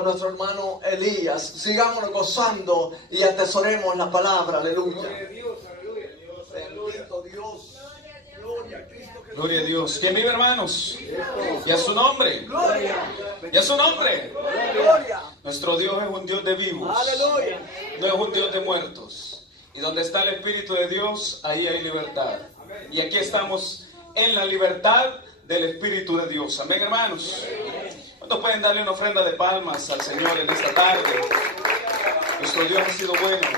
por nuestro hermano Elías. Sigámonos gozando y atesoremos la palabra. Aleluya. Bendito Dios. Gloria a Cristo. Gloria a Dios. ¿Quién vive, hermanos? Y a su nombre. Y a su nombre. Gloria. Nuestro Dios es un Dios de vivos. Aleluya. No es un Dios de muertos. Y donde está el Espíritu de Dios, ahí hay libertad. Y aquí estamos en la libertad del Espíritu de Dios. Amén, hermanos. ¿Cuántos pueden darle una ofrenda de palmas al Señor en esta tarde? Nuestro Dios ha sido bueno.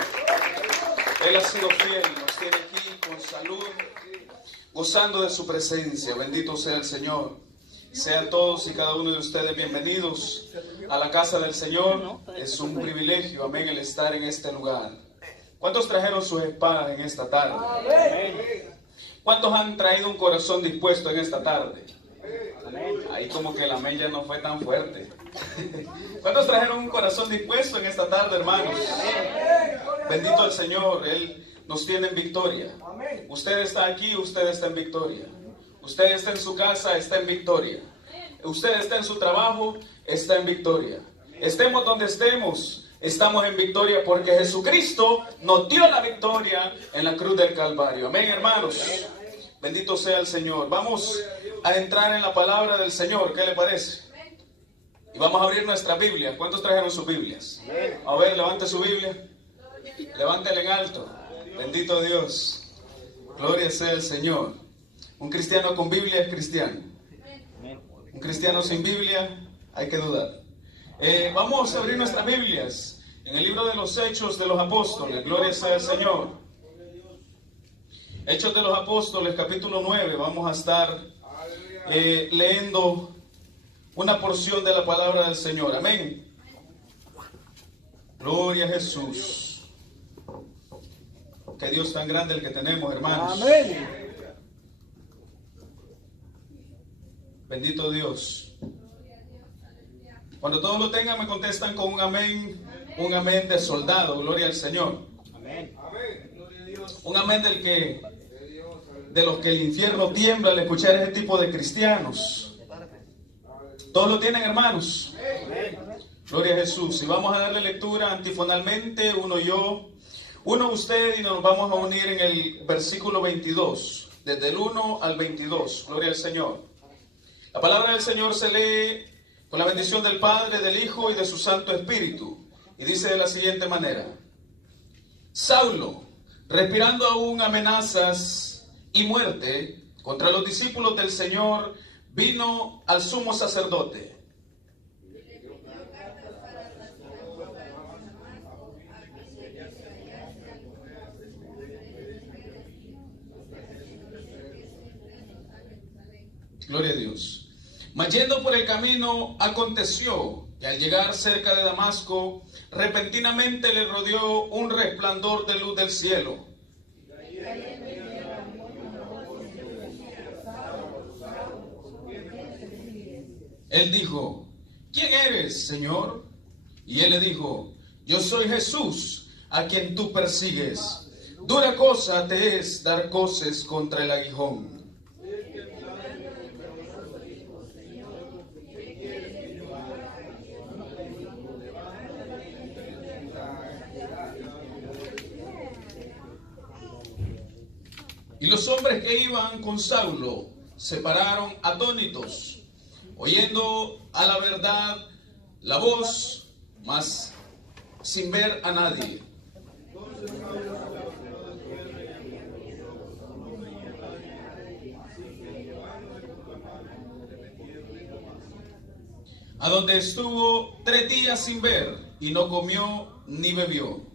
Él ha sido fiel. Nos tiene aquí con salud, gozando de su presencia. Bendito sea el Señor. Sean todos y cada uno de ustedes bienvenidos a la casa del Señor. Es un privilegio, amén, el estar en este lugar. ¿Cuántos trajeron sus espadas en esta tarde? Amén. ¿Cuántos han traído un corazón dispuesto en esta tarde? Ahí como que la amén ya no fue tan fuerte. ¿Cuántos trajeron un corazón dispuesto en esta tarde, hermanos? Bendito el Señor, Él nos tiene en victoria. Usted está aquí, usted está en victoria. Usted está en su casa, está en victoria. Usted está en su trabajo, está en victoria. Estemos donde estemos, estamos en victoria porque Jesucristo nos dio la victoria en la cruz del Calvario. Amén, hermanos. Bendito sea el Señor. Vamos a entrar en la palabra del Señor. ¿Qué le parece? Y vamos a abrir nuestra Biblia. ¿Cuántos trajeron sus Biblias? A ver, levante su Biblia. Levántela en alto. Bendito Dios. Gloria sea el Señor. Un cristiano con Biblia es cristiano. Un cristiano sin Biblia hay que dudar. Vamos a abrir nuestras Biblias en el libro de los Hechos de los Apóstoles. Gloria sea el Señor. Hechos de los Apóstoles, capítulo 9. Vamos a estar leyendo una porción de la palabra del Señor. Amén. Gloria a Jesús. Qué Dios tan grande el que tenemos, hermanos. Amén. Bendito Dios. Cuando todos lo tengan me contestan con un amén de soldado. Gloria al Señor. Amén. Un amén de los que el infierno tiembla al escuchar ese tipo de cristianos. Todos lo tienen, hermanos. Gloria a Jesús. Y vamos a darle lectura antifonalmente, uno yo, uno usted, y nos vamos a unir en el versículo 22, desde el 1 al 22. Gloria al Señor. La palabra del Señor se lee con la bendición del Padre, del Hijo y de su Santo Espíritu. Y dice de la siguiente manera: Saulo, respirando aún amenazas y muerte contra los discípulos del Señor, vino al sumo sacerdote. Gloria a Dios. Mas yendo por el camino, aconteció que al llegar cerca de Damasco, repentinamente le rodeó un resplandor de luz del cielo. Él dijo: ¿Quién eres, Señor? Y él le dijo: Yo soy Jesús, a quien tú persigues. Dura cosa te es dar coces contra el aguijón. Y los hombres que iban con Saulo se pararon atónitos, oyendo a la verdad la voz, mas sin ver a nadie. A donde estuvo 3 días sin ver, y no comió ni bebió.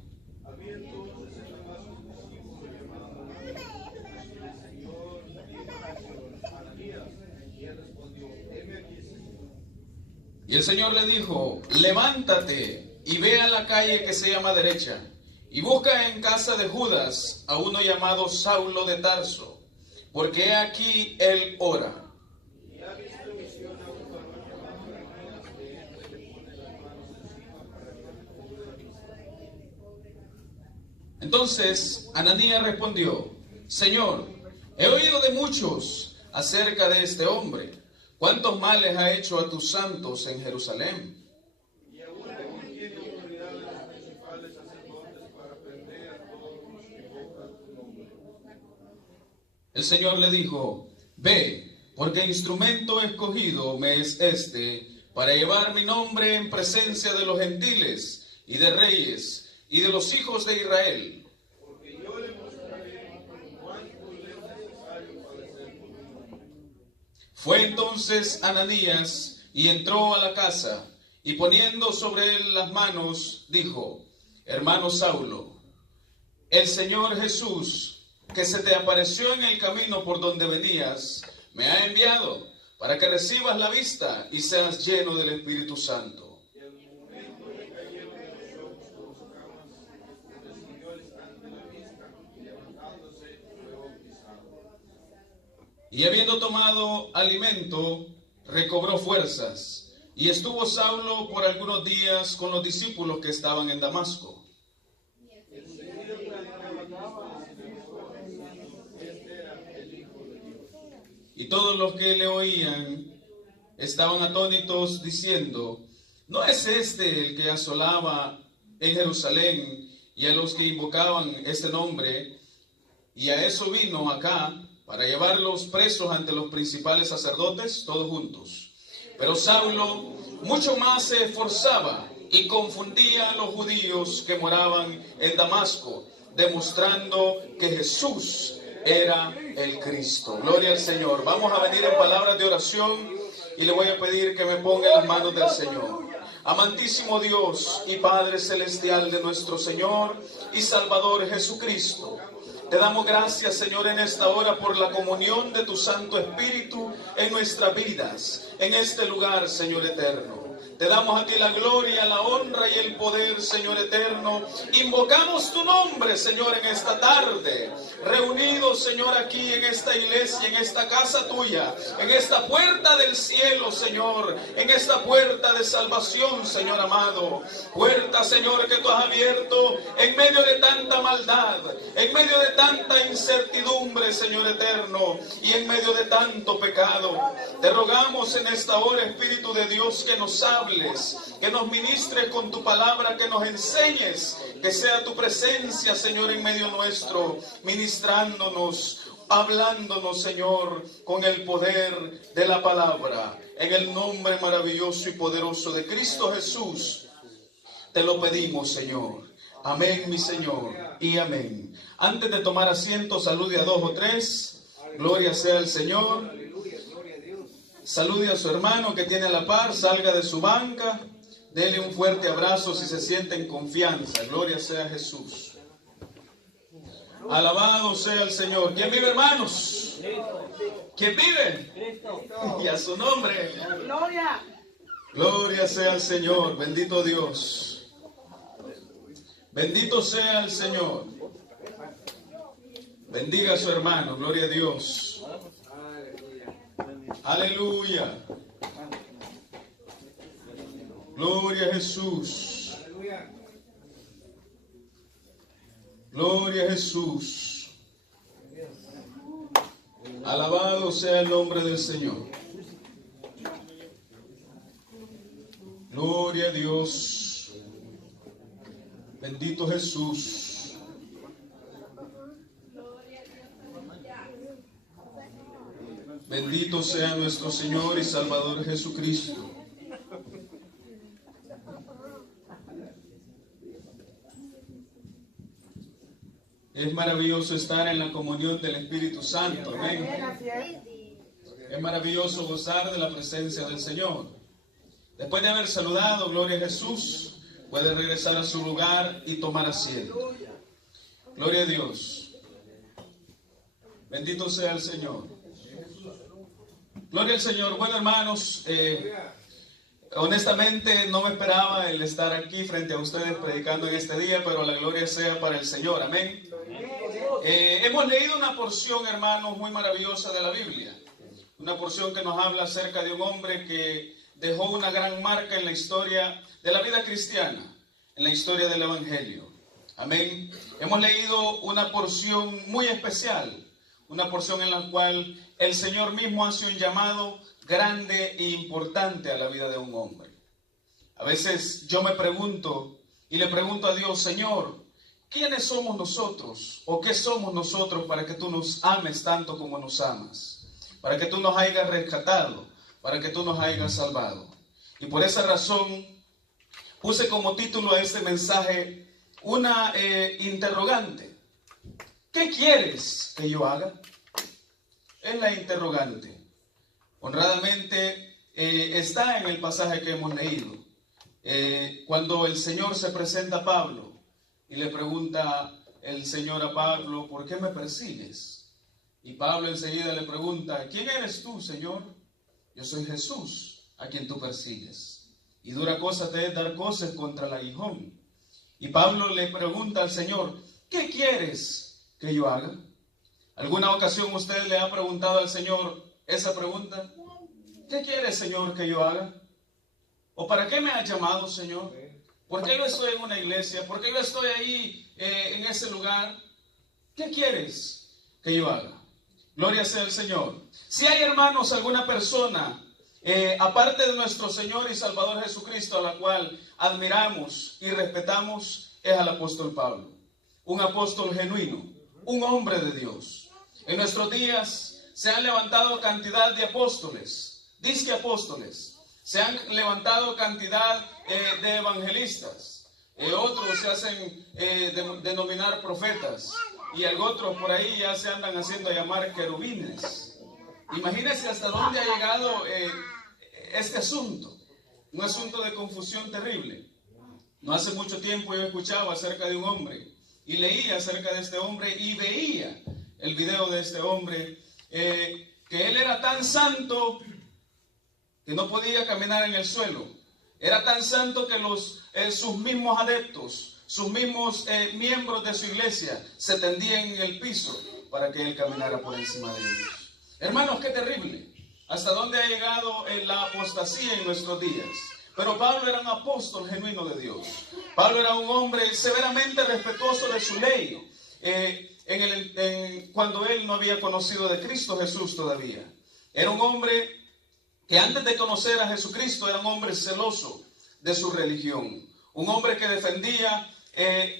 Y el Señor le dijo: levántate y ve a la calle que se llama Derecha, y busca en casa de Judas a uno llamado Saulo de Tarso, porque he aquí él ora. Entonces Ananías respondió: Señor, he oído de muchos acerca de este hombre, cuántos males ha hecho a tus santos en Jerusalén. El Señor le dijo: ve, porque instrumento escogido me es este, para llevar mi nombre en presencia de los gentiles y de reyes y de los hijos de Israel. Fue entonces Ananías y entró a la casa, y poniendo sobre él las manos, dijo: hermano Saulo, el Señor Jesús, que se te apareció en el camino por donde venías, me ha enviado para que recibas la vista y seas lleno del Espíritu Santo. Y habiendo tomado alimento, recobró fuerzas, y estuvo Saulo por algunos días con los discípulos que estaban en Damasco. Y todos los que le oían estaban atónitos, diciendo: ¿no es este el que asolaba en Jerusalén y a los que invocaban este nombre? Y a eso vino acá, para llevarlos presos ante los principales sacerdotes, todos juntos. Pero Saulo mucho más se esforzaba y confundía a los judíos que moraban en Damasco, demostrando que Jesús era el Cristo. Gloria al Señor. Vamos a venir en palabras de oración y le voy a pedir que me ponga en las manos del Señor. Amantísimo Dios y Padre Celestial de nuestro Señor y Salvador Jesucristo, te damos gracias, Señor, en esta hora por la comunión de tu Santo Espíritu en nuestras vidas, en este lugar, Señor eterno. Te damos a ti la gloria, la honra y el poder, Señor eterno. Invocamos tu nombre, Señor, en esta tarde. Reunidos, Señor, aquí en esta iglesia, en esta casa tuya, en esta puerta del cielo, Señor, en esta puerta de salvación, Señor amado. Puerta, Señor, que tú has abierto en medio de tanta maldad, en medio de tanta incertidumbre, Señor eterno, y en medio de tanto pecado. Te rogamos en esta hora, Espíritu de Dios, que nos hables, que nos ministres con tu palabra, que nos enseñes, que sea tu presencia, Señor, en medio nuestro, ministrándonos, hablándonos, Señor, con el poder de la palabra. En el nombre maravilloso y poderoso de Cristo Jesús, te lo pedimos, Señor. Amén, mi Señor, y amén. Antes de tomar asiento, salude a 2 o 3. Gloria sea al Señor. Salude a su hermano que tiene a la par, salga de su banca, dele un fuerte abrazo si se siente en confianza. Gloria sea a Jesús. Alabado sea el Señor. ¿Quién vive, hermanos? ¿Quién vive? Y a su nombre. Gloria. Gloria sea al Señor. Bendito Dios. Bendito sea el Señor. Bendiga a su hermano. Gloria a Dios. Aleluya. Gloria a Jesús. Gloria a Jesús. Alabado sea el nombre del Señor. Gloria a Dios. Bendito Jesús. Bendito sea nuestro Señor y Salvador Jesucristo. Es maravilloso estar en la comunión del Espíritu Santo. Amén. Es maravilloso gozar de la presencia del Señor. Después de haber saludado, gloria a Jesús, puede regresar a su lugar y tomar asiento. Gloria a Dios. Bendito sea el Señor. Gloria al Señor. Bueno, hermanos, honestamente no me esperaba el estar aquí frente a ustedes predicando en este día, pero la gloria sea para el Señor. Amén. Hemos leído una porción, hermanos, muy maravillosa de la Biblia. Una porción que nos habla acerca de un hombre que dejó una gran marca en la historia de la vida cristiana, en la historia del Evangelio. Amén. Hemos leído una porción muy especial, una porción en la cual el Señor mismo hace un llamado grande e importante a la vida de un hombre. A veces yo me pregunto y le pregunto a Dios: Señor, ¿quiénes somos nosotros? ¿O qué somos nosotros para que tú nos ames tanto como nos amas? Para que tú nos hayas rescatado, para que tú nos hayas salvado. Y por esa razón puse como título a este mensaje una interrogante. ¿Qué quieres que yo haga? Es la interrogante. Honradamente está en el pasaje que hemos leído. Cuando el Señor se presenta a Pablo y le pregunta el Señor a Pablo, ¿por qué me persigues? Y Pablo enseguida le pregunta, ¿quién eres tú, Señor? Yo soy Jesús, a quien tú persigues. Y dura cosa te es dar cosas contra el aguijón. Y Pablo le pregunta al Señor, ¿qué quieres que yo haga? ¿Alguna ocasión usted le ha preguntado al Señor esa pregunta? ¿Qué quieres, Señor, que yo haga? ¿O para qué me has llamado, Señor? ¿Por qué yo estoy en una iglesia? ¿Por qué yo estoy ahí en ese lugar? ¿Qué quieres que yo haga? Gloria sea al Señor. Si hay, hermanos, alguna persona, aparte de nuestro Señor y Salvador Jesucristo, a la cual admiramos y respetamos, es al apóstol Pablo. Un apóstol genuino, un hombre de Dios. En nuestros días se han levantado cantidad de apóstoles, disque apóstoles. Se han levantado cantidad de evangelistas. Otros se hacen denominar profetas. Y otros por ahí ya se andan haciendo llamar querubines. Imagínense hasta dónde ha llegado este asunto. Un asunto de confusión terrible. No hace mucho tiempo yo escuchaba acerca de un hombre. Y leía acerca de este hombre y veía el video de este hombre. Que él era tan santo que no podía caminar en el suelo. Era tan santo que sus mismos adeptos, sus mismos miembros de su iglesia se tendían en el piso para que él caminara por encima de ellos. Hermanos, qué terrible. Hasta dónde ha llegado la apostasía en nuestros días. Pero Pablo era un apóstol genuino de Dios. Pablo era un hombre severamente respetuoso de su ley. Cuando él no había conocido de Cristo Jesús todavía. Era un hombre que antes de conocer a Jesucristo era un hombre celoso de su religión, un hombre que defendía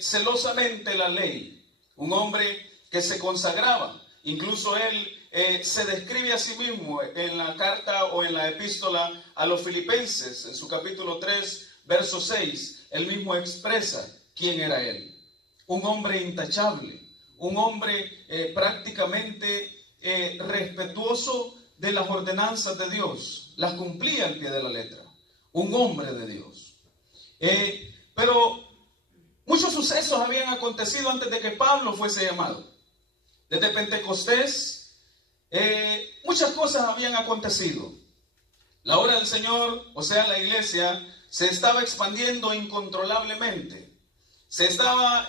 celosamente la ley, un hombre que se consagraba. Incluso él se describe a sí mismo en la carta o en la epístola a los Filipenses, en su capítulo 3, verso 6, él mismo expresa quién era él. Un hombre intachable, un hombre prácticamente respetuoso de las ordenanzas de Dios, las cumplía al pie de la letra, un hombre de Dios. Pero muchos sucesos habían acontecido antes de que Pablo fuese llamado. Desde Pentecostés, muchas cosas habían acontecido. La obra del Señor, o sea, la iglesia, se estaba expandiendo incontrolablemente. Se estaba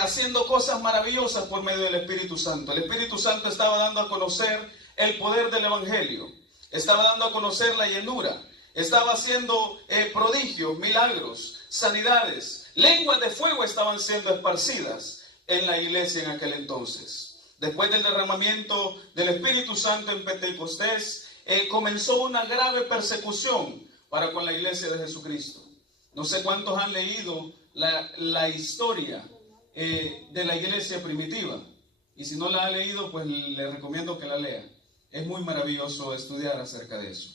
haciendo cosas maravillosas por medio del Espíritu Santo. El Espíritu Santo estaba dando a conocer el poder del Evangelio, estaba dando a conocer la llenura, estaba haciendo prodigios, milagros, sanidades, lenguas de fuego estaban siendo esparcidas en la iglesia en aquel entonces. Después del derramamiento del Espíritu Santo en Pentecostés, comenzó una grave persecución para con la iglesia de Jesucristo. No sé cuántos han leído la historia de la iglesia primitiva, y si no la ha leído, pues le recomiendo que la lea. Es muy maravilloso estudiar acerca de eso.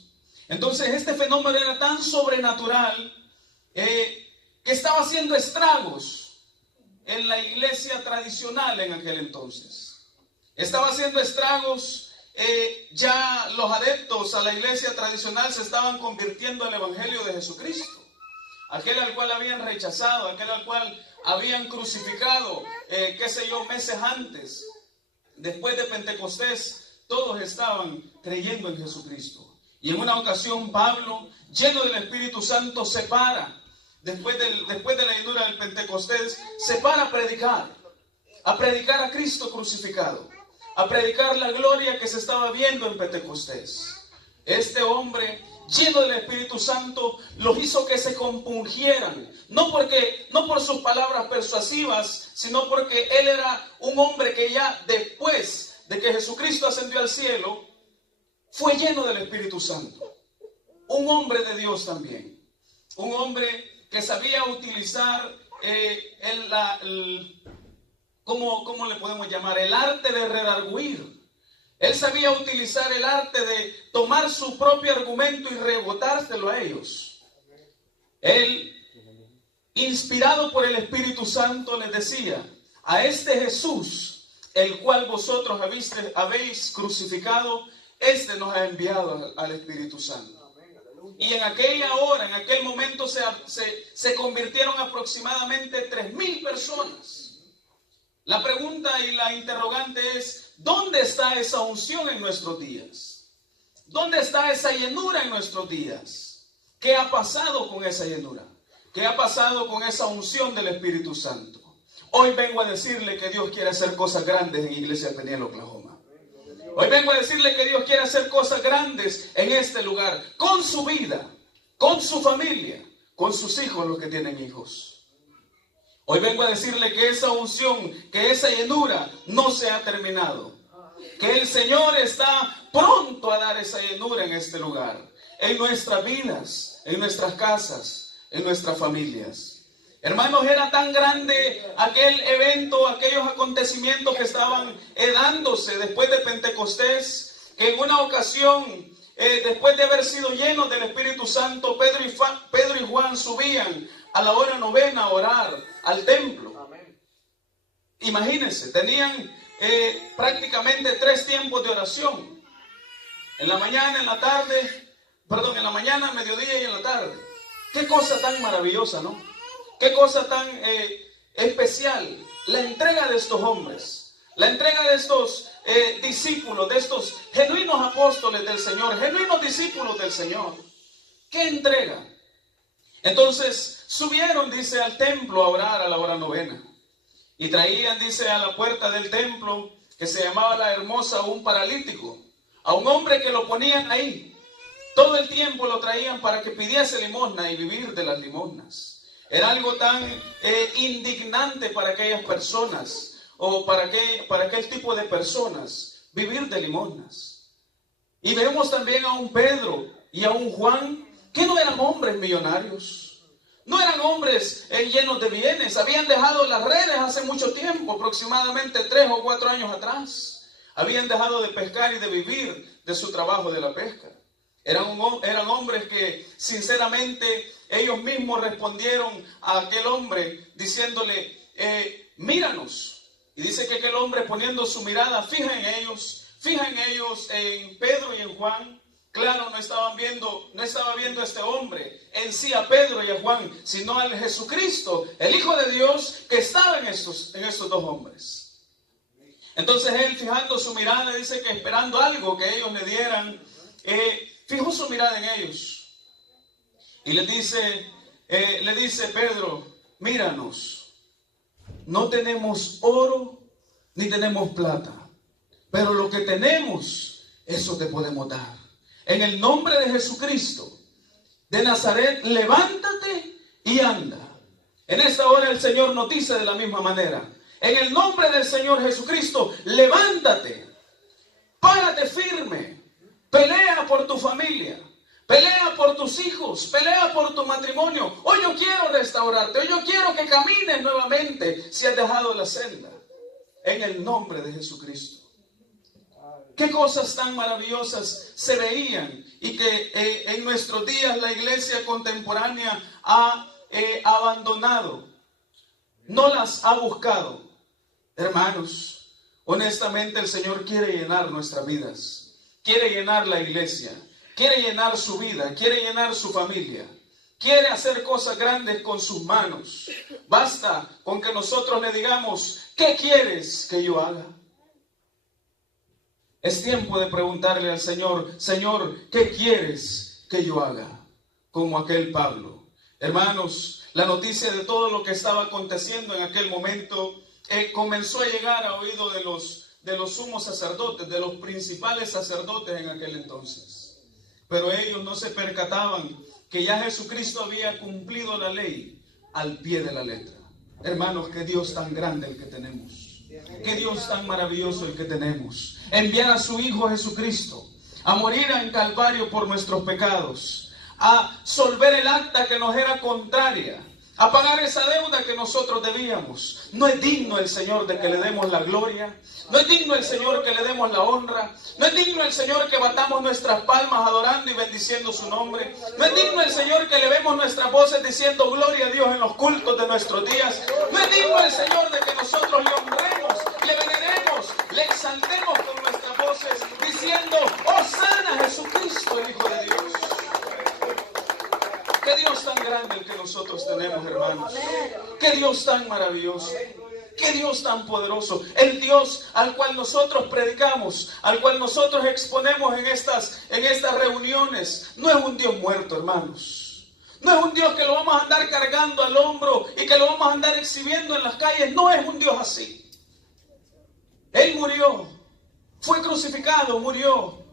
Entonces este fenómeno era tan sobrenatural que estaba haciendo estragos en la iglesia tradicional en aquel entonces. Estaba haciendo estragos, ya los adeptos a la iglesia tradicional se estaban convirtiendo al Evangelio de Jesucristo. Aquel al cual habían rechazado, aquel al cual habían crucificado, meses antes, después de Pentecostés. Todos estaban creyendo en Jesucristo. Y en una ocasión Pablo, lleno del Espíritu Santo, se para, después de la llenura del Pentecostés, se para a predicar a Cristo crucificado, a predicar la gloria que se estaba viendo en Pentecostés. Este hombre, lleno del Espíritu Santo, los hizo que se compungieran, no por sus palabras persuasivas, sino porque él era un hombre que ya después de que Jesucristo ascendió al cielo, fue lleno del Espíritu Santo. Un hombre de Dios también. Un hombre que sabía utilizar ¿cómo le podemos llamar? El arte de redarguir. Él sabía utilizar el arte de tomar su propio argumento y rebotárselo a ellos. Él, inspirado por el Espíritu Santo, les decía: a este Jesús, el cual vosotros habéis crucificado, este nos ha enviado al Espíritu Santo. Y en aquella hora, en aquel momento, se convirtieron aproximadamente 3,000 personas. La pregunta y la interrogante es: ¿dónde está esa unción en nuestros días? ¿Dónde está esa llenura en nuestros días? ¿Qué ha pasado con esa llenura? ¿Qué ha pasado con esa unción del Espíritu Santo? Hoy vengo a decirle que Dios quiere hacer cosas grandes en Iglesia Peniel, Oklahoma. Hoy vengo a decirle que Dios quiere hacer cosas grandes en este lugar, con su vida, con su familia, con sus hijos, los que tienen hijos. Hoy vengo a decirle que esa unción, que esa llenura no se ha terminado. Que el Señor está pronto a dar esa llenura en este lugar, en nuestras vidas, en nuestras casas, en nuestras familias. Hermanos, era tan grande aquel evento, aquellos acontecimientos que estaban dándose después de Pentecostés, que en una ocasión, después de haber sido llenos del Espíritu Santo, Pedro y Juan subían a la hora novena a orar al templo. Amén. Imagínense, tenían prácticamente 3 tiempos de oración. En la mañana, en la mañana, mediodía y en la tarde. Qué cosa tan maravillosa, ¿no? Qué cosa tan especial. La entrega de estos hombres, la entrega de estos discípulos, de estos genuinos apóstoles del Señor, genuinos discípulos del Señor. ¿Qué entrega? Entonces subieron, dice, al templo a orar a la hora novena. Y traían, dice, a la puerta del templo, que se llamaba La Hermosa, un paralítico, a un hombre que lo ponían ahí. Todo el tiempo lo traían para que pidiese limosna y vivir de las limosnas. Era algo tan indignante para aquellas personas, o para aquel tipo de personas, vivir de limosnas. Y vemos también a un Pedro y a un Juan, que no eran hombres millonarios, no eran hombres llenos de bienes, habían dejado las redes hace mucho tiempo, aproximadamente 3 o 4 años atrás. Habían dejado de pescar y de vivir de su trabajo de la pesca. Eran hombres que sinceramente ellos mismos respondieron a aquel hombre diciéndole: míranos. Y dice que aquel hombre, poniendo su mirada fija en ellos, en Pedro y en Juan. Claro, no estaba viendo a este hombre en sí a Pedro y a Juan, sino al Jesucristo, el Hijo de Dios, que estaba en estos 2 hombres. Entonces él, fijando su mirada, dice que esperando algo que ellos le dieran, fijó su mirada en ellos. Y le dice Pedro: míranos, no tenemos oro ni tenemos plata, pero lo que tenemos, eso te podemos dar. En el nombre de Jesucristo de Nazaret, levántate y anda. En esta hora el Señor nos dice de la misma manera: en el nombre del Señor Jesucristo, levántate, párate firme, pelea por tu familia, pelea por tus hijos, pelea por tu matrimonio. Hoy yo quiero restaurarte, hoy yo quiero que camines nuevamente si has dejado la senda. En el nombre de Jesucristo. Qué cosas tan maravillosas se veían y que en nuestros días la iglesia contemporánea ha abandonado, no las ha buscado. Hermanos, honestamente el Señor quiere llenar nuestras vidas, quiere llenar la iglesia, quiere llenar su vida, quiere llenar su familia, quiere hacer cosas grandes con sus manos. Basta con que nosotros le digamos: ¿qué quieres que yo haga? Es tiempo de preguntarle al Señor: Señor, ¿qué quieres que yo haga? Como aquel Pablo. Hermanos, la noticia de todo lo que estaba aconteciendo en aquel momento comenzó a llegar a oído de los sumos sacerdotes, de los principales sacerdotes en aquel entonces. Pero ellos no se percataban que ya Jesucristo había cumplido la ley al pie de la letra. Hermanos, qué Dios tan grande el que tenemos. Qué Dios tan maravilloso el que tenemos. Enviar a su Hijo Jesucristo a morir en Calvario por nuestros pecados, a solver el acta que nos era contraria, a pagar esa deuda que nosotros debíamos. No es digno el Señor de que le demos la gloria. No es digno el Señor que le demos la honra. No es digno el Señor que batamos nuestras palmas adorando y bendiciendo su nombre. No es digno el Señor que levemos nuestras voces diciendo gloria a Dios en los cultos de nuestros días. No es digno el Señor de que nosotros le honremos, le veneremos, le exaltemos con nuestras voces diciendo Hosana Jesucristo, el Hijo de Dios. Qué Dios tan grande el que nosotros tenemos, hermanos. Qué Dios tan maravilloso. Qué Dios tan poderoso. El Dios al cual nosotros predicamos, al cual nosotros exponemos en estas reuniones, no es un Dios muerto, hermanos. No es un Dios que lo vamos a andar cargando al hombro y que lo vamos a andar exhibiendo en las calles. No es un Dios así. Él murió, fue crucificado, murió.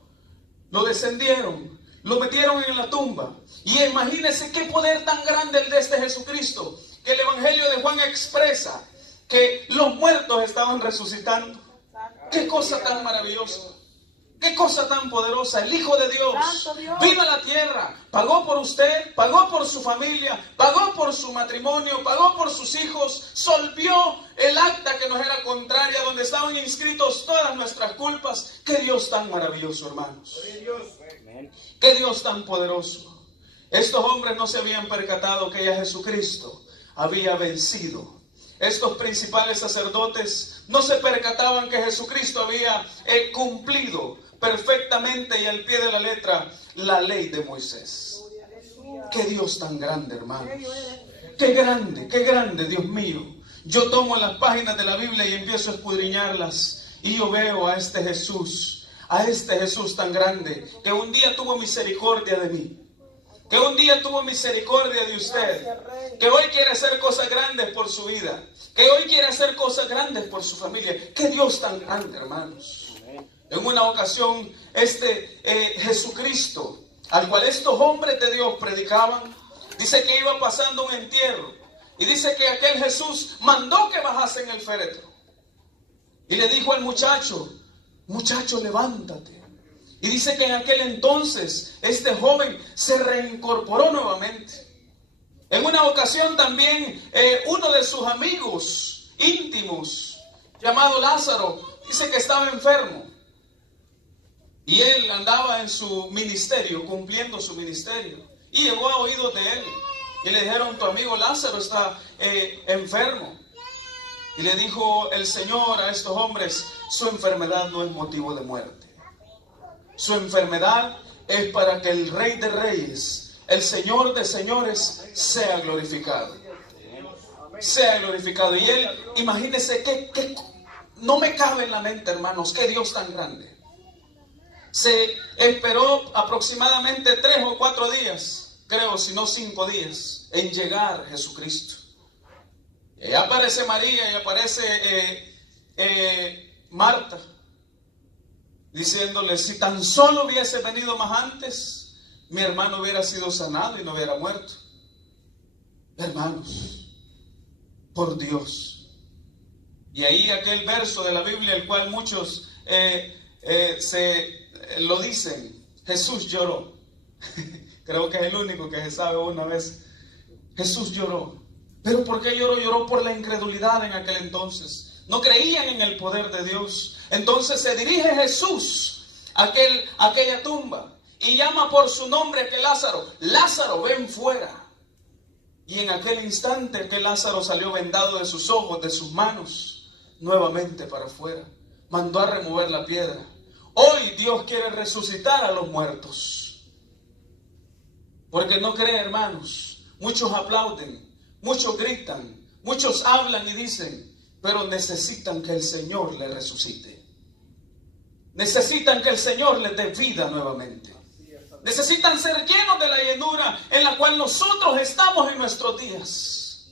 Lo descendieron, lo metieron en la tumba. Y imagínense qué poder tan grande el de este Jesucristo, que el Evangelio de Juan expresa que los muertos estaban resucitando. Qué cosa tan maravillosa, qué cosa tan poderosa. El Hijo de Dios vino a la tierra, pagó por usted, pagó por su familia, pagó por su matrimonio, pagó por sus hijos, solvió el acta que nos era contraria, donde estaban inscritos todas nuestras culpas. Qué Dios tan maravilloso, hermanos. Qué Dios tan poderoso. Estos hombres no se habían percatado que ya Jesucristo había vencido. Estos principales sacerdotes no se percataban que Jesucristo había cumplido perfectamente y al pie de la letra la ley de Moisés. Qué Dios tan grande, hermanos. Qué grande, Dios mío. Yo tomo las páginas de la Biblia y empiezo a escudriñarlas y yo veo a este Jesús tan grande, que un día tuvo misericordia de mí, que un día tuvo misericordia de usted, que hoy quiere hacer cosas grandes por su vida, que hoy quiere hacer cosas grandes por su familia. Qué Dios tan grande, hermanos. En una ocasión, Jesucristo, al cual estos hombres de Dios predicaban, dice que iba pasando un entierro, y dice que aquel Jesús mandó que bajasen el féretro, y le dijo al muchacho, levántate. Y dice que en aquel entonces este joven se reincorporó nuevamente. En una ocasión también uno de sus amigos íntimos, llamado Lázaro, dice que estaba enfermo. Y él andaba en su ministerio, cumpliendo su ministerio. Y llegó a oídos de él. Y le dijeron, tu amigo Lázaro está enfermo. Y le dijo el Señor a estos hombres, su enfermedad no es motivo de muerte. Su enfermedad es para que el Rey de Reyes, el Señor de Señores, sea glorificado. Sea glorificado. Y él, imagínense que no me cabe en la mente, hermanos, qué Dios tan grande. Se esperó aproximadamente 3 o 4 días, creo, si no 5 días, en llegar Jesucristo. Y aparece María y aparece Marta, diciéndole, si tan solo hubiese venido más antes, mi hermano hubiera sido sanado y no hubiera muerto. Hermanos, por Dios. Y ahí aquel verso de la Biblia, el cual muchos lo dicen, Jesús lloró. Creo que es el único que se sabe una vez. Jesús lloró. ¿Pero por qué lloró? Lloró por la incredulidad en aquel entonces. No creían en el poder de Dios. Entonces se dirige Jesús a aquella tumba y llama por su nombre a aquel Lázaro. Lázaro, ven fuera. Y en aquel instante que Lázaro salió vendado de sus ojos, de sus manos, nuevamente para afuera. Mandó a remover la piedra. Hoy Dios quiere resucitar a los muertos. Porque no cree, hermanos. Muchos aplauden, muchos gritan, muchos hablan y dicen, pero necesitan que el Señor les resucite. Necesitan que el Señor les dé vida nuevamente. Necesitan ser llenos de la llenura en la cual nosotros estamos en nuestros días.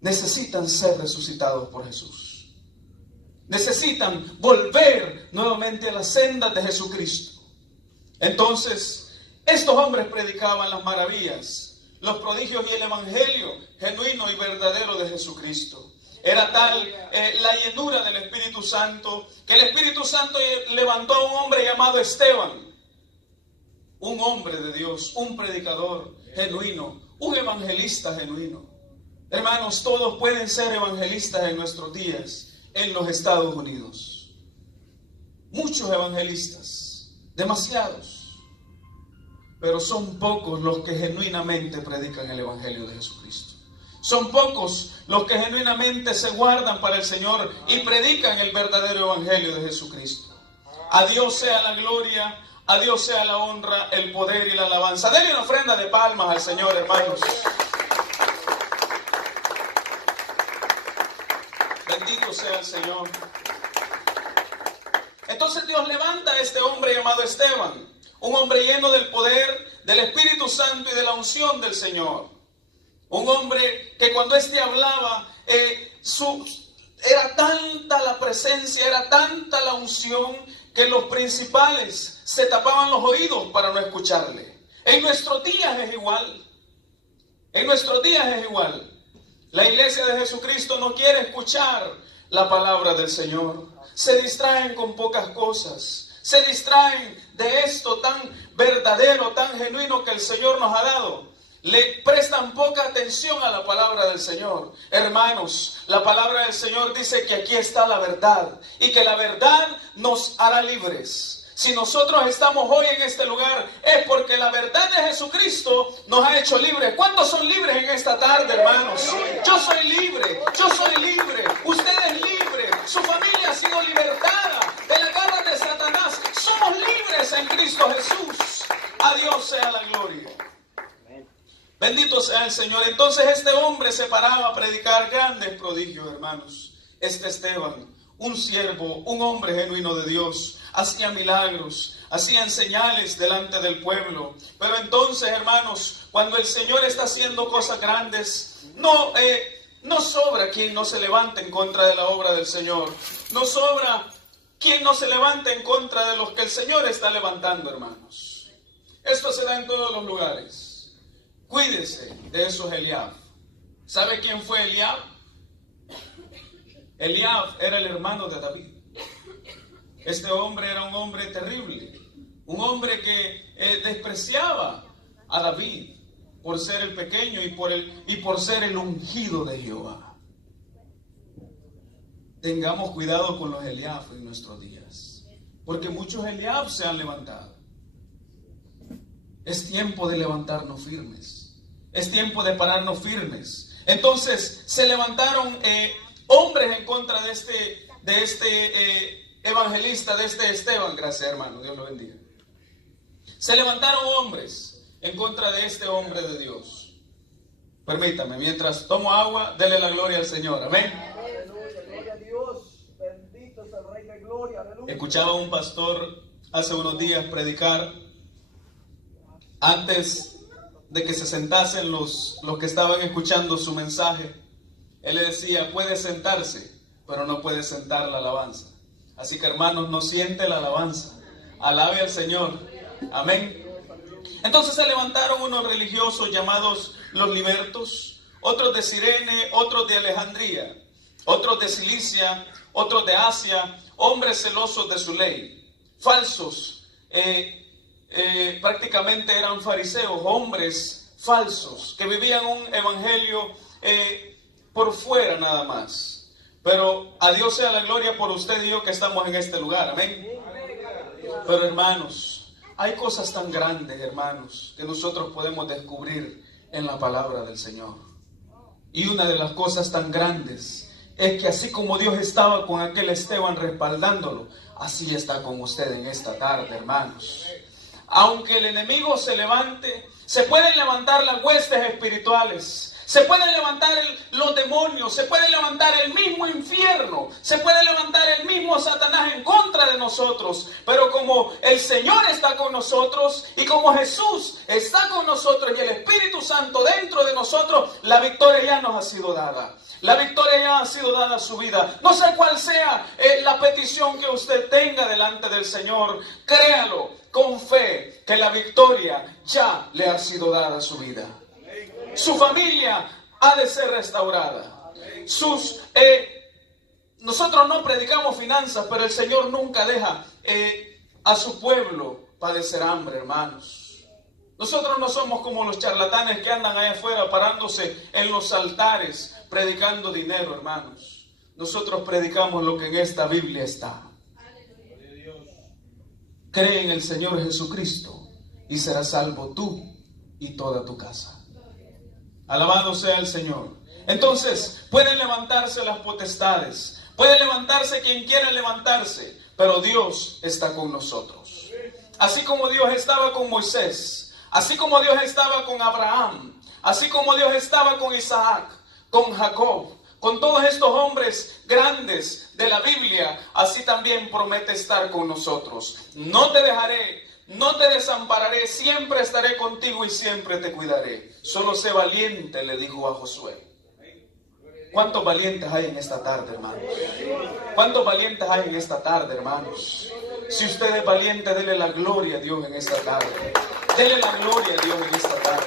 Necesitan ser resucitados por Jesús. Necesitan volver nuevamente a las sendas de Jesucristo. Entonces, estos hombres predicaban las maravillas, los prodigios y el evangelio genuino y verdadero de Jesucristo. Era tal la llenura del Espíritu Santo, que el Espíritu Santo levantó a un hombre llamado Esteban, un hombre de Dios, un predicador genuino, un evangelista genuino. Hermanos, todos pueden ser evangelistas en nuestros días en los Estados Unidos. Muchos evangelistas, demasiados. Pero son pocos los que genuinamente predican el evangelio de Jesucristo. Son pocos los que genuinamente se guardan para el Señor y predican el verdadero evangelio de Jesucristo. A Dios sea la gloria, a Dios sea la honra, el poder y la alabanza. Denle una ofrenda de palmas al Señor, hermanos. Bendito sea el Señor. Entonces Dios levanta a este hombre llamado Esteban, un hombre lleno del poder, del Espíritu Santo y de la unción del Señor. Un hombre que cuando éste hablaba, era tanta la presencia, era tanta la unción, que los principales se tapaban los oídos para no escucharle. En nuestros días es igual. En nuestros días es igual. La iglesia de Jesucristo no quiere escuchar la palabra del Señor. Se distraen con pocas cosas. Se distraen de esto tan verdadero, tan genuino que el Señor nos ha dado. Le prestan poca atención a la palabra del Señor. Hermanos, la palabra del Señor dice que aquí está la verdad y que la verdad nos hará libres. Si nosotros estamos hoy en este lugar es porque la verdad de Jesucristo nos ha hecho libres. ¿Cuántos son libres en esta tarde, hermanos? Yo soy libre, usted es libre, su familia ha sido libertada de la garra de Satanás. Somos libres en Cristo Jesús. A Dios sea la gloria. Bendito sea el Señor. Entonces este hombre se paraba a predicar grandes prodigios, hermanos. Este Esteban, un siervo, un hombre genuino de Dios, hacía milagros, hacían señales delante del pueblo. Pero entonces, hermanos, cuando el Señor está haciendo cosas grandes, no sobra quien no se levante en contra de la obra del Señor. No sobra quien no se levante en contra de los que el Señor está levantando, hermanos. Esto se da en todos los lugares. Cuídese de esos Eliab. ¿Sabe quién fue Eliab? Eliab era el hermano de David. Este hombre era un hombre terrible. Un hombre que despreciaba a David por ser el pequeño y por ser el ungido de Jehová. Tengamos cuidado con los Eliab en nuestros días. Porque muchos Eliab se han levantado. Es tiempo de levantarnos firmes. Es tiempo de pararnos firmes. Entonces se levantaron hombres en contra de este evangelista, de este Esteban. Gracias, hermano. Dios lo bendiga. Se levantaron hombres en contra de este hombre de Dios. Permítame, mientras tomo agua, dele la gloria al Señor. Amén. Gloria a Dios. Bendito es el Rey de Gloria. Aleluya. Escuchaba a un pastor hace unos días predicar. Antes de que se sentasen los que estaban escuchando su mensaje, él le decía: puede sentarse, pero no puede sentar la alabanza. Así que, hermanos, no siente la alabanza. Alabe al Señor. Amén. Entonces se levantaron unos religiosos llamados los libertos, otros de Cirene, otros de Alejandría, otros de Cilicia, otros de Asia, hombres celosos de su ley, falsos, prácticamente eran fariseos, hombres falsos, que vivían un evangelio por fuera nada más. Pero a Dios sea la gloria por usted y yo que estamos en este lugar, amén. Pero hermanos, hay cosas tan grandes, hermanos, que nosotros podemos descubrir en la palabra del Señor. Y una de las cosas tan grandes es que así como Dios estaba con aquel Esteban respaldándolo, así está con usted en esta tarde, hermanos. Aunque el enemigo se levante, se pueden levantar las huestes espirituales, se pueden levantar los demonios, se puede levantar el mismo infierno, se puede levantar el mismo Satanás en contra de nosotros. Pero como el Señor está con nosotros y como Jesús está con nosotros y el Espíritu Santo dentro de nosotros, la victoria ya nos ha sido dada. La victoria ya ha sido dada a su vida. No sé cuál sea la petición que usted tenga delante del Señor. Créalo con fe que la victoria ya le ha sido dada a su vida. Su familia ha de ser restaurada. Nosotros no predicamos finanzas, pero el Señor nunca deja a su pueblo padecer hambre, hermanos. Nosotros no somos como los charlatanes que andan allá afuera parándose en los altares predicando dinero, hermanos. Nosotros predicamos lo que en esta Biblia está. Cree en el Señor Jesucristo y serás salvo tú y toda tu casa. Alabado sea el Señor. Entonces, pueden levantarse las potestades, puede levantarse quien quiera levantarse, pero Dios está con nosotros. Así como Dios estaba con Moisés, así como Dios estaba con Abraham, así como Dios estaba con Isaac, con Jacob, con todos estos hombres grandes de la Biblia, así también promete estar con nosotros. No te dejaré, no te desampararé, siempre estaré contigo y siempre te cuidaré. Solo sé valiente, le dijo a Josué. ¿Cuántos valientes hay en esta tarde, hermanos? ¿Cuántos valientes hay en esta tarde, hermanos? Si usted es valiente, dele la gloria a Dios en esta tarde. Dele la gloria a Dios en esta tarde.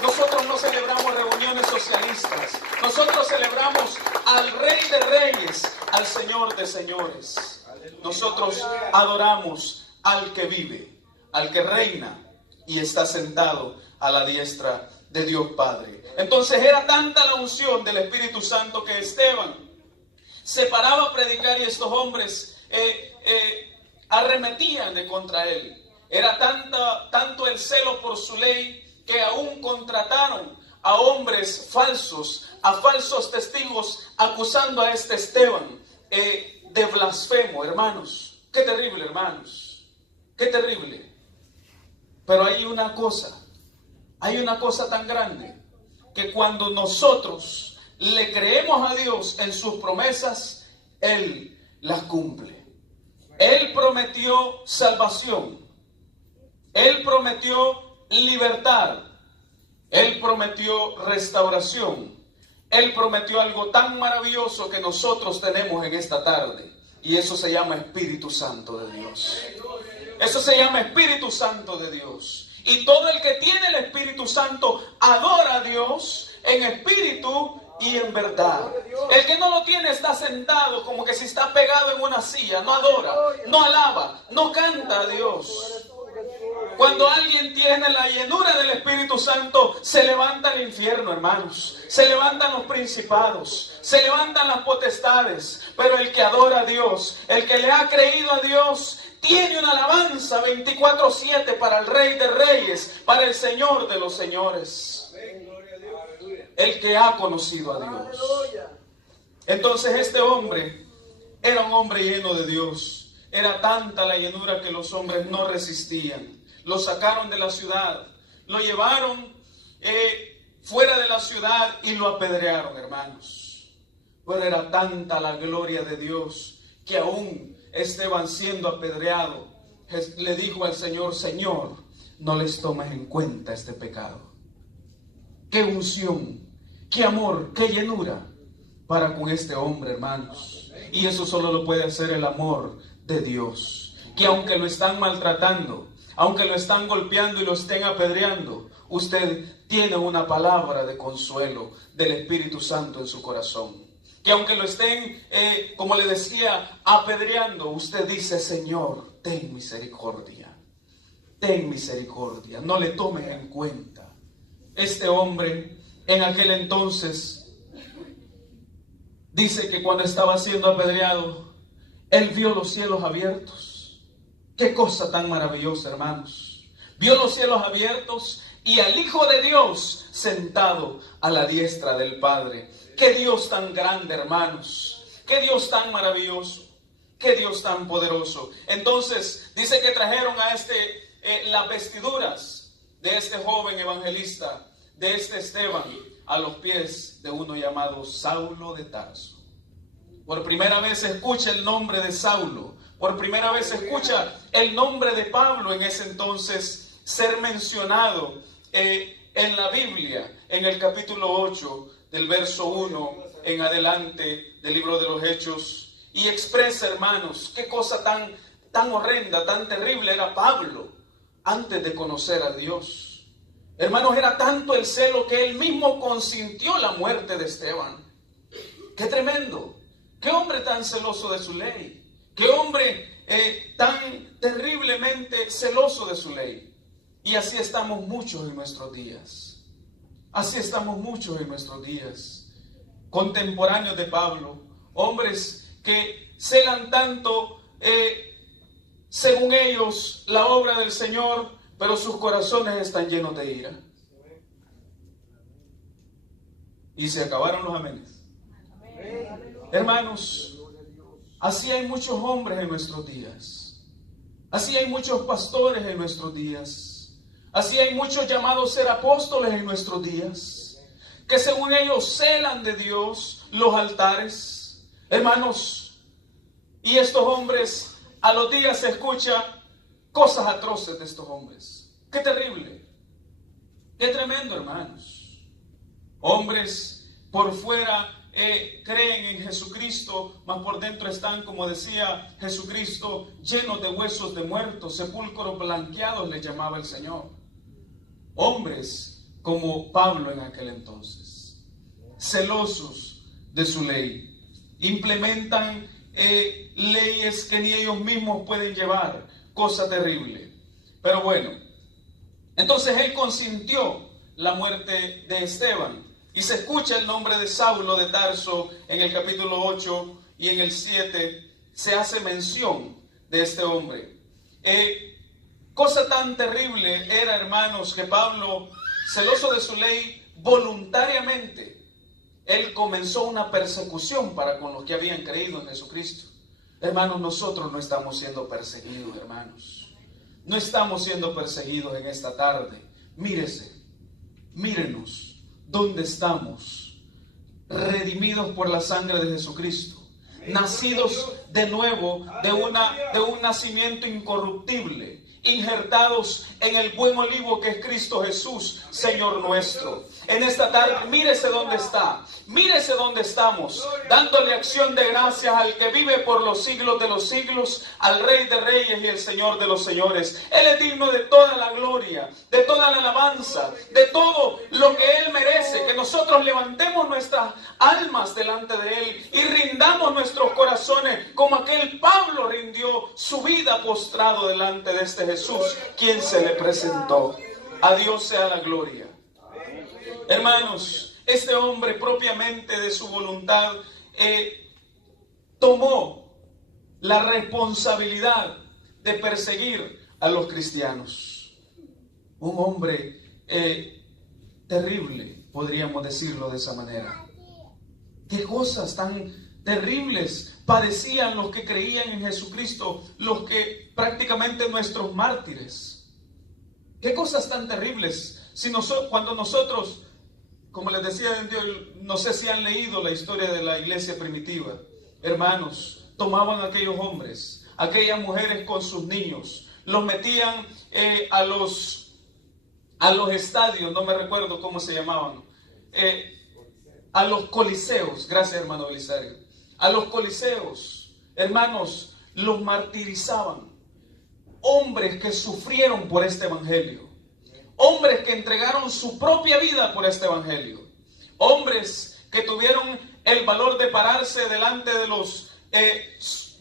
Nosotros no celebramos reuniones socialistas. Nosotros celebramos al Rey de Reyes, al Señor de Señores. Nosotros adoramos al que vive, al que reina y está sentado a la diestra de Dios Padre. Entonces era tanta la unción del Espíritu Santo que Esteban se paraba a predicar y estos hombres arremetían de contra él. Era tanto el celo por su ley que aún contrataron a hombres falsos, a falsos testigos, acusando a este Esteban de blasfemo, hermanos. Qué terrible, hermanos. Qué terrible. Pero hay una cosa tan grande, que cuando nosotros le creemos a Dios en sus promesas, Él las cumple. Él prometió salvación. Él prometió libertad. Él prometió restauración. Él prometió algo tan maravilloso que nosotros tenemos en esta tarde. Y eso se llama Espíritu Santo de Dios. Eso se llama Espíritu Santo de Dios. Y todo el que tiene el Espíritu Santo adora a Dios en espíritu y en verdad. El que no lo tiene está sentado como que si está pegado en una silla. No adora, no alaba, no canta a Dios. Cuando alguien tiene la llenura del Espíritu Santo, se levanta el infierno, hermanos. Se levantan los principados, se levantan las potestades. Pero el que adora a Dios, el que le ha creído a Dios, tiene una alabanza 24/7 para el Rey de Reyes, para el Señor de los Señores. El que ha conocido a Dios. Entonces este hombre era un hombre lleno de Dios. Era tanta la llenura que los hombres no resistían. Lo sacaron de la ciudad, lo llevaron fuera de la ciudad y lo apedrearon, hermanos. Pero era tanta la gloria de Dios que aún Esteban, siendo apedreado, le dijo al Señor: Señor, no les tomes en cuenta este pecado. Qué unción, qué amor, qué llenura para con este hombre, hermanos. Y eso solo lo puede hacer el amor de Dios. Que aunque lo están maltratando, aunque lo están golpeando y lo estén apedreando, usted tiene una palabra de consuelo del Espíritu Santo en su corazón. Que aunque lo estén, como le decía, apedreando, usted dice: Señor, ten misericordia. Ten misericordia, no le tomes en cuenta. Este hombre, en aquel entonces, dice que cuando estaba siendo apedreado, él vio los cielos abiertos. Qué cosa tan maravillosa, hermanos. Vio los cielos abiertos y al Hijo de Dios sentado a la diestra del Padre. Qué Dios tan grande, hermanos. Qué Dios tan maravilloso. Qué Dios tan poderoso. Entonces dice que trajeron a las vestiduras de este joven evangelista, de este Esteban, a los pies de uno llamado Saulo de Tarso. Por primera vez escucha el nombre de Saulo. Por primera vez escucha el nombre de Pablo en ese entonces ser mencionado en la Biblia, en el capítulo 8, del verso 1 en adelante del libro de los Hechos. Y expresa, hermanos, qué cosa tan horrenda, tan terrible era Pablo antes de conocer a Dios. Hermanos, era tanto el celo que él mismo consintió la muerte de Esteban. ¡Qué tremendo! ¡Qué hombre tan celoso de su ley! ¡Qué hombre tan terriblemente celoso de su ley! Y así estamos muchos en nuestros días. Así estamos muchos en nuestros días. Contemporáneos de Pablo, hombres que celan tanto, según ellos, la obra del Señor, pero sus corazones están llenos de ira. Y se acabaron los amenes. Hermanos, así hay muchos hombres en nuestros días. Así hay muchos pastores en nuestros días. Así hay muchos llamados a ser apóstoles en nuestros días, que según ellos celan de Dios los altares. Hermanos, y estos hombres, a los días se escucha cosas atroces de estos hombres. Qué terrible, qué tremendo, hermanos. Hombres por fuera creen en Jesucristo, mas por dentro están, como decía Jesucristo, llenos de huesos de muertos, sepulcros blanqueados, les llamaba el Señor. Hombres como Pablo en aquel entonces, celosos de su ley, implementan leyes que ni ellos mismos pueden llevar, cosa terrible. Pero bueno, entonces él consintió la muerte de Esteban. Y se escucha el nombre de Saulo de Tarso en el capítulo 8 y en el 7 se hace mención de este hombre. Cosa tan terrible era, hermanos, que Pablo, celoso de su ley, voluntariamente, él comenzó una persecución para con los que habían creído en Jesucristo. Hermanos, nosotros no estamos siendo perseguidos, hermanos. No estamos siendo perseguidos en esta tarde. Mírenos. ¿Dónde estamos? Redimidos por la sangre de Jesucristo, nacidos de nuevo de un nacimiento incorruptible, injertados en el buen olivo que es Cristo Jesús, Señor nuestro. En esta tarde, mírese dónde está, mírese dónde estamos, dándole acción de gracias al que vive por los siglos de los siglos, al Rey de Reyes y el Señor de los Señores. Él es digno de toda la gloria, de toda la alabanza, de todo lo que Él merece, que nosotros levantemos nuestras almas delante de Él y rindamos nuestros corazones como aquel Pablo rindió su vida postrado delante de este Jesús, quien se le presentó. A Dios sea la gloria. Hermanos, este hombre propiamente de su voluntad tomó la responsabilidad de perseguir a los cristianos. Un hombre terrible, podríamos decirlo de esa manera. ¿Qué cosas tan terribles padecían los que creían en Jesucristo, los que prácticamente nuestros mártires? ¿Qué cosas tan terribles? Cuando nosotros, como les decía, no sé si han leído la historia de la iglesia primitiva, hermanos, tomaban a aquellos hombres, aquellas mujeres con sus niños, los metían a los estadios, no me recuerdo cómo se llamaban, a los coliseos, gracias hermano Belisario, a los coliseos, hermanos, los martirizaban. Hombres que sufrieron por este evangelio, hombres que entregaron su propia vida por este evangelio, hombres que tuvieron el valor de pararse delante de los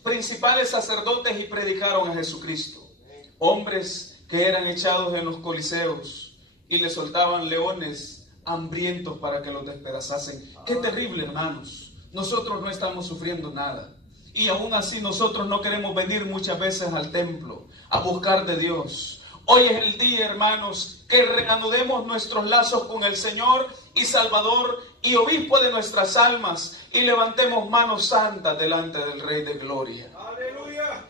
principales sacerdotes y predicaron a Jesucristo, hombres que eran echados en los coliseos y les soltaban leones hambrientos para que los despedazasen. Qué terrible, hermanos. Nosotros no estamos sufriendo nada. Y aún así nosotros no queremos venir muchas veces al templo a buscar de Dios. Hoy es el día, hermanos, que reanudemos nuestros lazos con el Señor y Salvador y Obispo de nuestras almas y levantemos manos santas delante del Rey de Gloria. ¡Aleluya!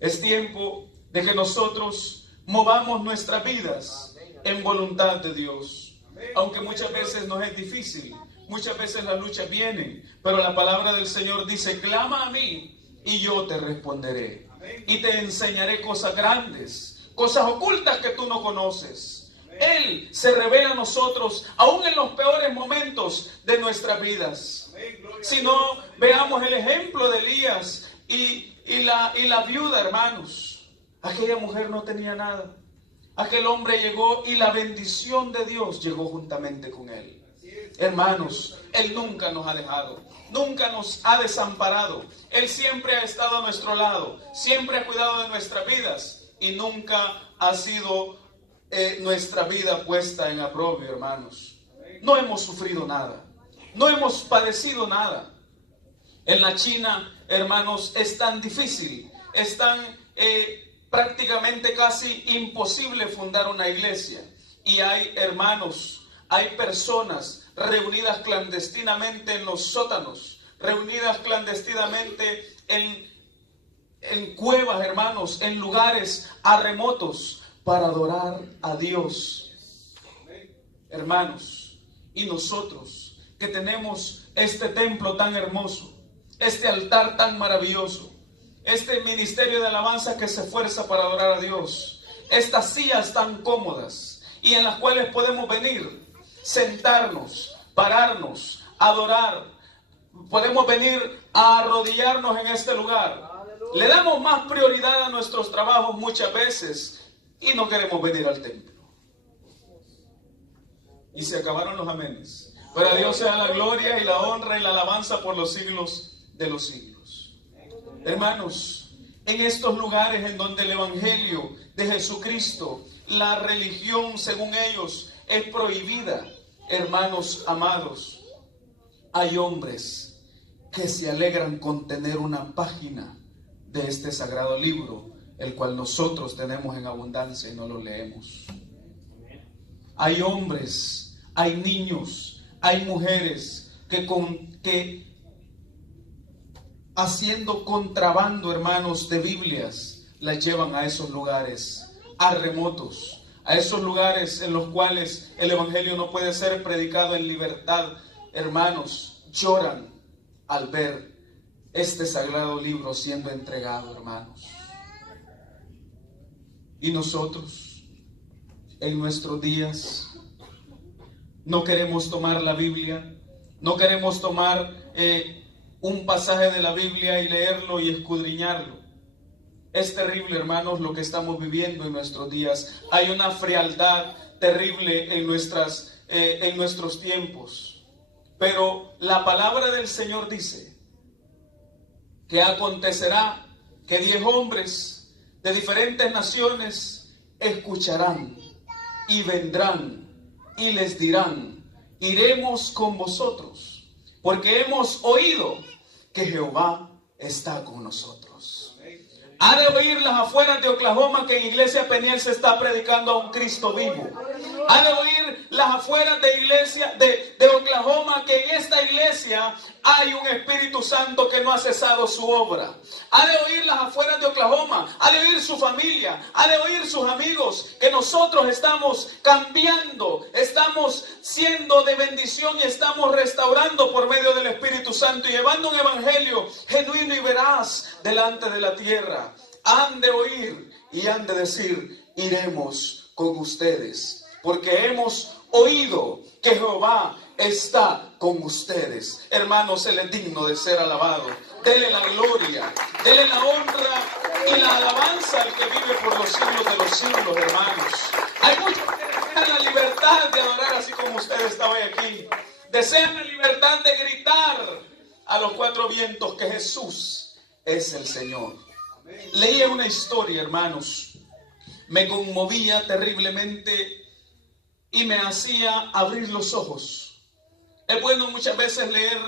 Es tiempo de que nosotros movamos nuestras vidas en voluntad de Dios. Aunque muchas veces nos es difícil, muchas veces las luchas vienen, pero la palabra del Señor dice: clama a mí y yo te responderé y te enseñaré cosas grandes, cosas ocultas que tú no conoces. Él se revela a nosotros aún en los peores momentos de nuestras vidas. Si no, veamos el ejemplo de Elías y la viuda, hermanos. Aquella mujer no tenía nada. Aquel hombre llegó y la bendición de Dios llegó juntamente con él. Hermanos, Él nunca nos ha dejado, nunca nos ha desamparado. Él siempre ha estado a nuestro lado, siempre ha cuidado de nuestras vidas y nunca ha sido nuestra vida puesta en aprobio, hermanos. No hemos sufrido nada. No hemos padecido nada. En la China, hermanos, es tan difícil, es tan prácticamente casi imposible fundar una iglesia. Y hay hermanos, hay personas reunidas clandestinamente en los sótanos, reunidas clandestinamente en cuevas, hermanos, en lugares remotos para adorar a Dios. Hermanos, y nosotros que tenemos este templo tan hermoso, este altar tan maravilloso, este ministerio de alabanza que se esfuerza para adorar a Dios, estas sillas tan cómodas y en las cuales podemos venir, sentarnos, pararnos, adorar, podemos venir a arrodillarnos en este lugar. Le damos más prioridad a nuestros trabajos muchas veces y no queremos venir al templo. Y se acabaron los amenes. Pero a Dios sea la gloria y la honra y la alabanza por los siglos de los siglos. Hermanos, en estos lugares en donde el evangelio de Jesucristo, la religión según ellos es prohibida, hermanos amados, hay hombres que se alegran con tener una página de este sagrado libro, el cual nosotros tenemos en abundancia y no lo leemos. Hay hombres, hay niños, hay mujeres que haciendo contrabando, hermanos, de Biblias, las llevan a esos lugares, a remotos, a esos lugares en los cuales el evangelio no puede ser predicado en libertad. Hermanos, lloran al ver este sagrado libro siendo entregado, hermanos. Y nosotros, en nuestros días, no queremos tomar la Biblia, no queremos tomar un pasaje de la Biblia y leerlo y escudriñarlo. Es terrible, hermanos, lo que estamos viviendo en nuestros días. Hay una frialdad terrible en nuestros tiempos. Pero la palabra del Señor dice que acontecerá que 10 hombres de diferentes naciones escucharán y vendrán y les dirán: iremos con vosotros, porque hemos oído que Jehová está con nosotros. Ha de oír las afueras de Oklahoma que en Iglesia Peniel se está predicando a un Cristo vivo. Ha de oír las afueras de iglesia de Oklahoma que en esta iglesia hay un Espíritu Santo que no ha cesado su obra. Ha de oír las afueras de Oklahoma, ha de oír su familia, ha de oír sus amigos, que nosotros estamos cambiando, estamos siendo de bendición y estamos restaurando por medio del Espíritu Santo y llevando un evangelio genuino y veraz delante de la tierra. Han de oír y han de decir: iremos con ustedes, porque hemos oído que Jehová está con ustedes. Hermanos, Él es digno de ser alabado. Dele la gloria, dele la honra y la alabanza al que vive por los siglos de los siglos, hermanos. Hay muchos que desean la libertad de adorar así como usted está hoy aquí. Desean la libertad de gritar a los 4 vientos que Jesús es el Señor. Leía una historia, hermanos. Me conmovía terriblemente y me hacía abrir los ojos. Es bueno muchas veces leer.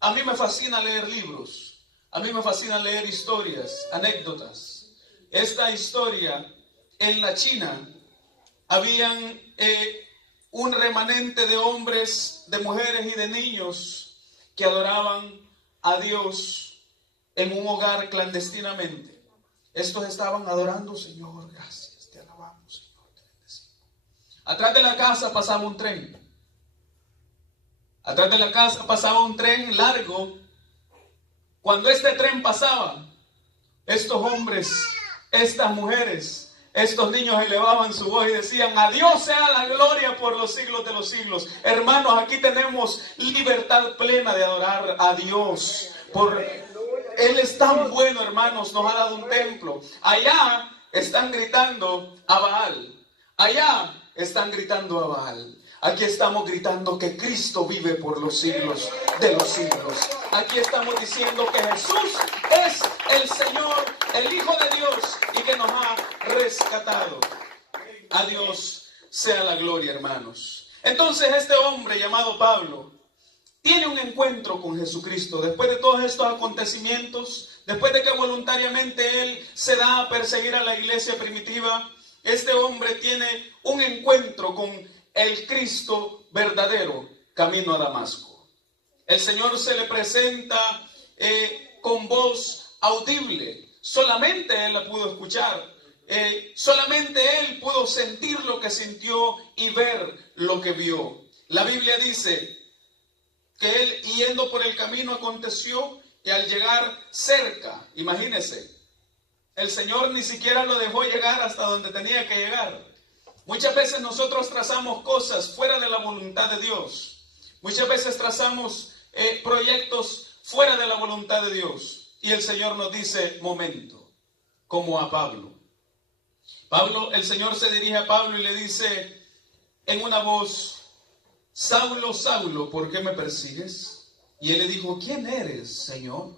A mí me fascina leer libros. A mí me fascina leer historias, anécdotas. Esta historia, en la China, habían un remanente de hombres, de mujeres y de niños que adoraban a Dios en un hogar clandestinamente. Estos estaban adorando: Señor, gracias, te alabamos, Señor, te bendecimos. Atrás de la casa pasaba un tren. Atrás de la casa pasaba un tren largo. Cuando este tren pasaba, estos hombres, estas mujeres, estos niños elevaban su voz y decían: a Dios sea la gloria por los siglos de los siglos. Hermanos, aquí tenemos libertad plena de adorar a Dios. Él es tan bueno, hermanos, nos ha dado un templo. Allá están gritando a Baal. Allá están gritando a Baal. Aquí estamos gritando que Cristo vive por los siglos de los siglos. Aquí estamos diciendo que Jesús es el Señor, el Hijo de Dios, y que nos ha rescatado. A Dios sea la gloria, hermanos. Entonces este hombre llamado Pablo tiene un encuentro con Jesucristo. Después de todos estos acontecimientos, después de que voluntariamente él se da a perseguir a la iglesia primitiva, este hombre tiene un encuentro con el Cristo verdadero, camino a Damasco. El Señor se le presenta con voz audible. Solamente él la pudo escuchar. Solamente él pudo sentir lo que sintió y ver lo que vio. La Biblia dice que él, yendo por el camino, aconteció que al llegar cerca, imagínense, el Señor ni siquiera lo dejó llegar hasta donde tenía que llegar. Muchas veces nosotros trazamos cosas fuera de la voluntad de Dios. Muchas veces trazamos proyectos fuera de la voluntad de Dios. Y el Señor nos dice, momento, como a Pablo. El Señor se dirige a Pablo y le dice en una voz, Saulo, Saulo, ¿por qué me persigues? Y él le dijo, ¿quién eres, Señor?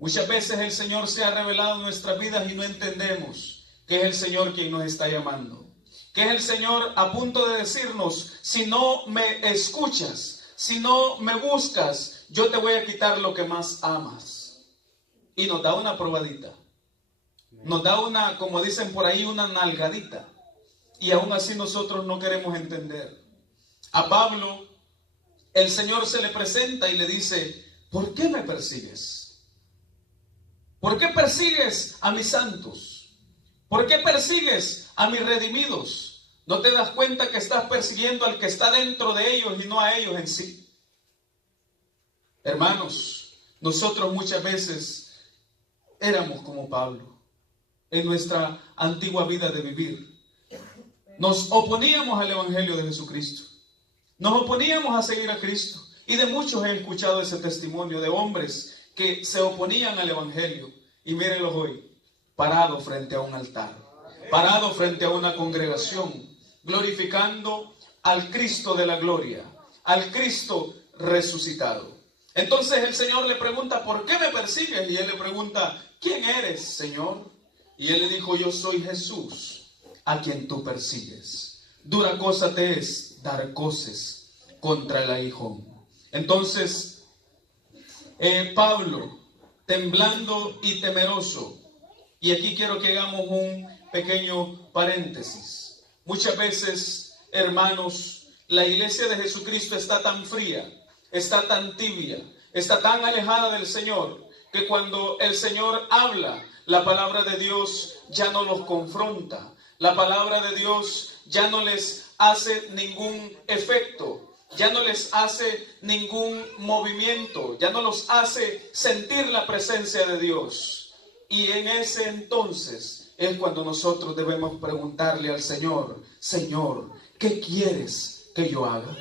Muchas veces el Señor se ha revelado en nuestras vidas y no entendemos que es el Señor quien nos está llamando. Que es el Señor a punto de decirnos, si no me escuchas, si no me buscas, yo te voy a quitar lo que más amas. Y nos da una probadita. Nos da una, como dicen por ahí, una nalgadita. Y aún así nosotros no queremos entender. A Pablo, el Señor se le presenta y le dice, ¿por qué me persigues? ¿Por qué persigues a mis santos? ¿Por qué persigues a mis redimidos? ¿No te das cuenta que estás persiguiendo al que está dentro de ellos y no a ellos en sí? Hermanos, nosotros muchas veces éramos como Pablo en nuestra antigua vida de vivir. Nos oponíamos al Evangelio de Jesucristo. Nos oponíamos a seguir a Cristo. Y de muchos he escuchado ese testimonio de hombres que se oponían al Evangelio. Y mírenlos hoy, parados frente a un altar, parados frente a una congregación, glorificando al Cristo de la gloria, al Cristo resucitado. Entonces el Señor le pregunta, ¿por qué me persigues? Y él le pregunta, ¿quién eres, Señor? Y él le dijo, yo soy Jesús, a quien tú persigues. Dura cosa te es dar coces contra el aguijón. Entonces, Pablo, temblando y temeroso, y aquí quiero que hagamos un pequeño paréntesis. Muchas veces, hermanos, la iglesia de Jesucristo está tan fría, está tan tibia, está tan alejada del Señor, que cuando el Señor habla, la palabra de Dios ya no los confronta. La palabra de Dios ya no les hace ningún efecto, ya no les hace ningún movimiento, ya no los hace sentir la presencia de Dios. Y en ese entonces es cuando nosotros debemos preguntarle al Señor, Señor, ¿qué quieres que yo haga?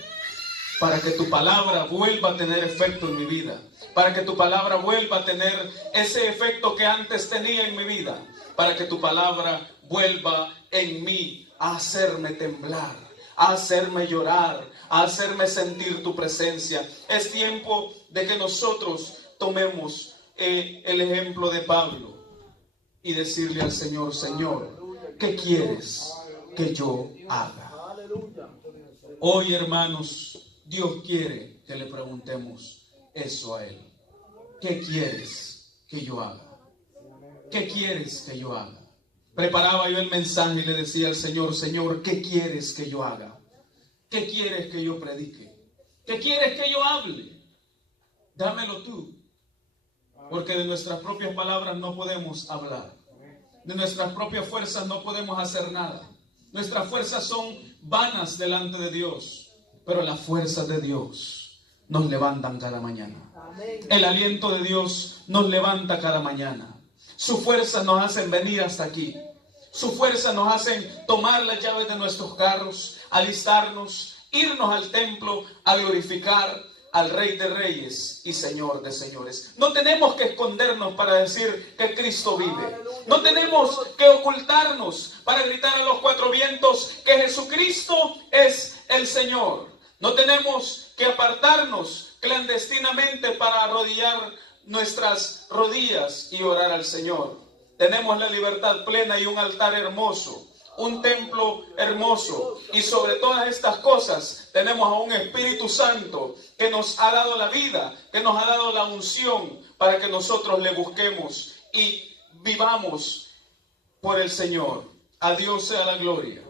Para que tu palabra vuelva a tener efecto en mi vida, para que tu palabra vuelva a tener ese efecto que antes tenía en mi vida, para que tu palabra vuelva en mí a hacerme temblar, a hacerme llorar, a hacerme sentir tu presencia. Es tiempo de que nosotros tomemos el ejemplo de Pablo y decirle al Señor, Señor, ¿qué quieres que yo haga? Hoy, hermanos, Dios quiere que le preguntemos eso a Él. ¿Qué quieres que yo haga? ¿Qué quieres que yo haga? Preparaba yo el mensaje y le decía al Señor, Señor, ¿qué quieres que yo haga? ¿Qué quieres que yo predique? ¿Qué quieres que yo hable? Dámelo tú. Porque de nuestras propias palabras no podemos hablar. De nuestras propias fuerzas no podemos hacer nada. Nuestras fuerzas son vanas delante de Dios. Pero las fuerzas de Dios nos levantan cada mañana. El aliento de Dios nos levanta cada mañana. Sus fuerzas nos hacen venir hasta aquí. Sus fuerzas nos hacen tomar las llaves de nuestros carros, alistarnos, irnos al templo a glorificar al Rey de Reyes y Señor de Señores. No tenemos que escondernos para decir que Cristo vive. No tenemos que ocultarnos para gritar a los cuatro vientos que Jesucristo es el Señor. No tenemos que apartarnos clandestinamente para arrodillar nuestras rodillas y orar al Señor. Tenemos la libertad plena y un altar hermoso, un templo hermoso. Y sobre todas estas cosas tenemos a un Espíritu Santo que nos ha dado la vida, que nos ha dado la unción para que nosotros le busquemos y vivamos por el Señor. A Dios sea la gloria.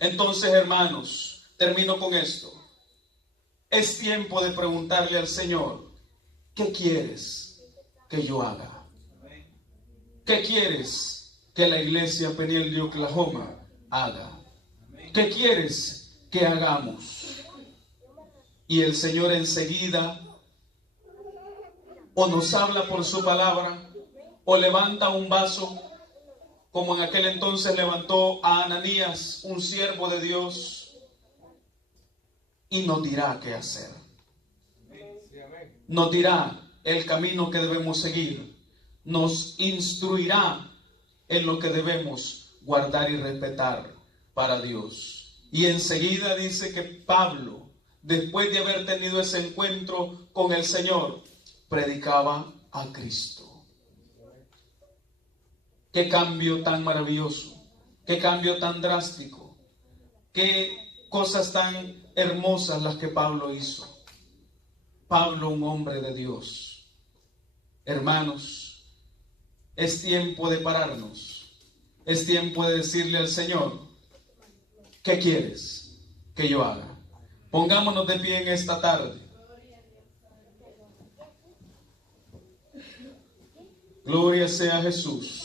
Entonces, hermanos, termino con esto. Es tiempo de preguntarle al Señor, ¿qué quieres que yo haga? ¿Qué quieres que la iglesia Peniel de Oklahoma haga? ¿Qué quieres que hagamos? Y el Señor enseguida o nos habla por su palabra, o levanta un vaso, como en aquel entonces levantó a Ananías, un siervo de Dios, y nos dirá qué hacer. Nos dirá el camino que debemos seguir. Nos instruirá en lo que debemos guardar y respetar para Dios. Y enseguida dice que Pablo, después de haber tenido ese encuentro con el Señor, predicaba a Cristo. Qué cambio tan maravilloso, qué cambio tan drástico, qué cosas tan hermosas las que Pablo hizo. Pablo, un hombre de Dios. Hermanos, es tiempo de pararnos, es tiempo de decirle al Señor, ¿qué quieres que yo haga? Pongámonos de pie en esta tarde. Gloria sea a Jesús.